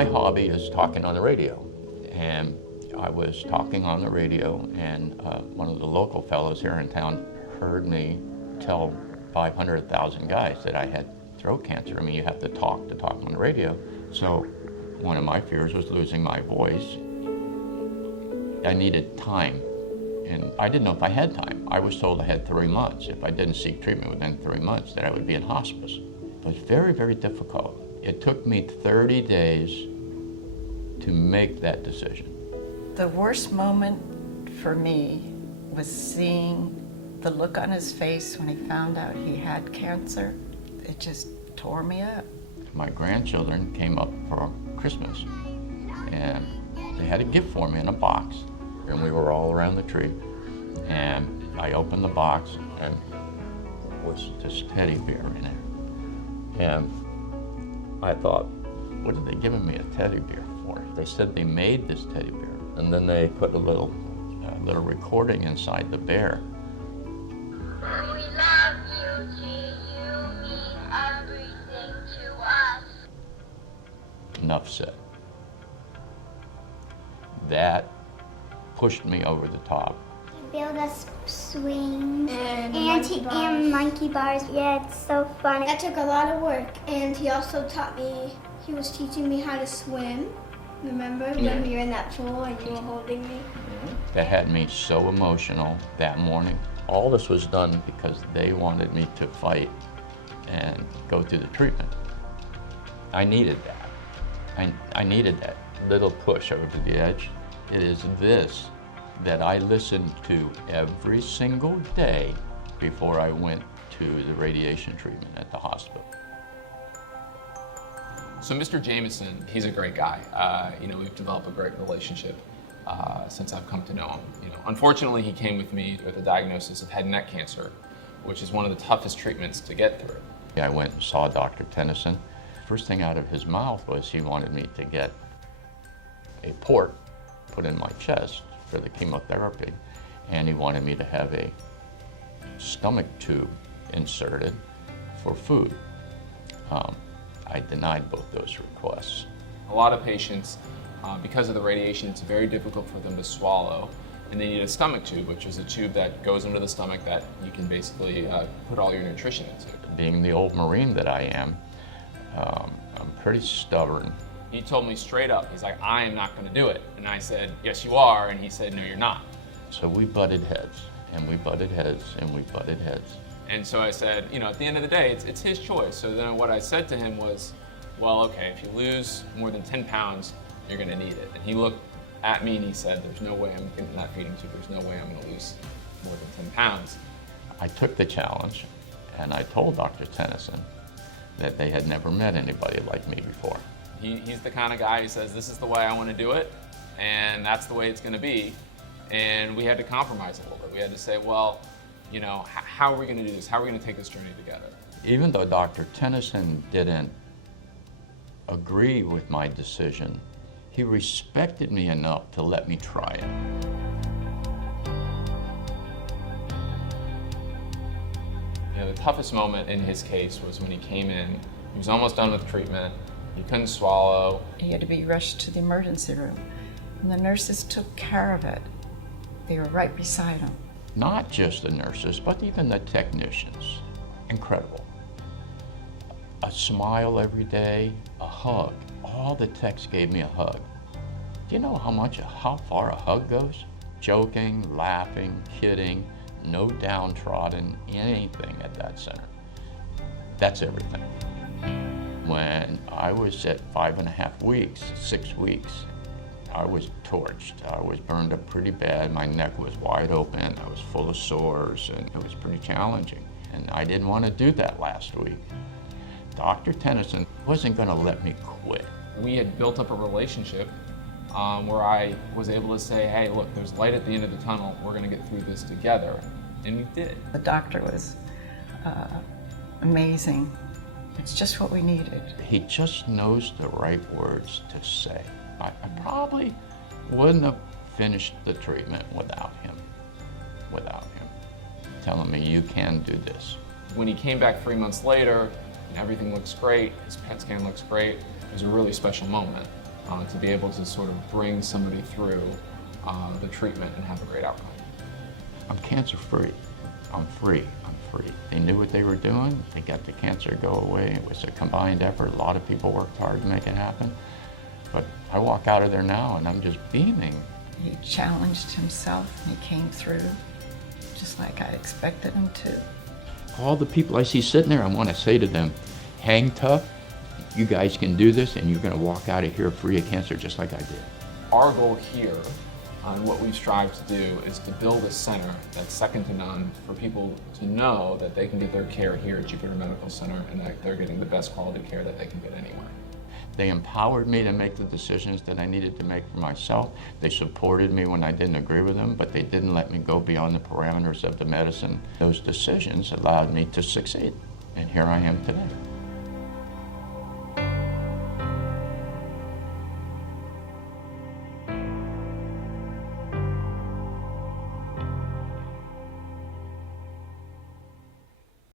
My hobby is talking on the radio, and I was talking on the radio, and one of the local fellows here in town heard me tell 500,000 guys that I had throat cancer. I mean, you have to talk on the radio. So one of my fears was losing my voice. I needed time, and I didn't know if I had time. I was told I had 3 months. If I didn't seek treatment within 3 months, that I would be in hospice. It was very, very difficult. It took me 30 days to make that decision. The worst moment for me was seeing the look on his face when he found out he had cancer. It just tore me up. My grandchildren came up for Christmas, and they had a gift for me in a box, and we were all around the tree, and I opened the box, and there was this teddy bear in it. And I thought, what are they giving me a teddy bear for? They said they made this teddy bear, and then they put a little recording inside the bear. We love you, you mean everything to us. Enough said. That pushed me over the top. He built us swings and monkey bars. Yeah, it's so fun. That took a lot of work, and he also taught me, he was teaching me how to swim. Remember when we were in that pool and you were holding me? That had me so emotional that morning. All this was done because they wanted me to fight and go through the treatment. I needed that. I needed that little push over the edge. It is this that I listened to every single day before I went to the radiation treatment at the hospital. So Mr. Jameson, he's a great guy. We've developed a great relationship since I've come to know him. Unfortunately, he came with me with a diagnosis of head and neck cancer, which is one of the toughest treatments to get through. I went and saw Dr. Tennyson. First thing out of his mouth was he wanted me to get a port put in my chest for the chemotherapy, and he wanted me to have a stomach tube inserted for food. I denied both those requests. A lot of patients, because of the radiation, it's very difficult for them to swallow, and they need a stomach tube, which is a tube that goes into the stomach that you can basically put all your nutrition into. Being the old Marine that I am, I'm pretty stubborn. He told me straight up, he's like, I am not going to do it. And I said, yes, you are. And he said, no, you're not. So we butted heads, and we butted heads, and we butted heads. And so I said, at the end of the day, it's his choice. So then what I said to him was, well, okay, if you lose more than 10 pounds, you're going to need it. And he looked at me and he said, there's no way I'm getting that feeding tube. There's no way I'm going to lose more than 10 pounds. I took the challenge, and I told Dr. Tennyson that they had never met anybody like me before. He's the kind of guy who says, this is the way I want to do it, and that's the way it's going to be. And we had to compromise a little bit. We had to say, well, how are we going to do this? How are we going to take this journey together? Even though Dr. Tennyson didn't agree with my decision, he respected me enough to let me try it. The toughest moment in his case was when he came in. He was almost done with treatment. He couldn't swallow. He had to be rushed to the emergency room, and the nurses took care of it. They were right beside him. Not just the nurses, but even the technicians. Incredible. A smile every day, a hug. All the techs gave me a hug. Do you know how far a hug goes? Joking, laughing, kidding, no downtrodden, anything at that center. That's everything. When I was at 5.5 weeks, 6 weeks, I was torched. I was burned up pretty bad. My neck was wide open. I was full of sores, and it was pretty challenging. And I didn't want to do that last week. Dr. Tennyson wasn't going to let me quit. We had built up a relationship where I was able to say, hey, look, there's light at the end of the tunnel. We're going to get through this together. And we did. The doctor was amazing. It's just what we needed. He just knows the right words to say. I probably wouldn't have finished the treatment without him. Telling me, you can do this. When he came back 3 months later, and everything looks great, his PET scan looks great, it was a really special moment. to be able to sort of bring somebody through the treatment and have a great outcome. I'm cancer free. I'm free. I'm free. They knew what they were doing. They got the cancer to go away. It was a combined effort. A lot of people worked hard to make it happen. But I walk out of there now and I'm just beaming. He challenged himself and he came through just like I expected him to. All the people I see sitting there, I want to say to them, hang tough. You guys can do this and you're going to walk out of here free of cancer just like I did. Our goal here and what we strive to do is to build a center that's second to none for people to know that they can get their care here at Jupiter Medical Center and that they're getting the best quality care that they can get anywhere. They empowered me to make the decisions that I needed to make for myself. They supported me when I didn't agree with them, but they didn't let me go beyond the parameters of the medicine. Those decisions allowed me to succeed, and here I am today.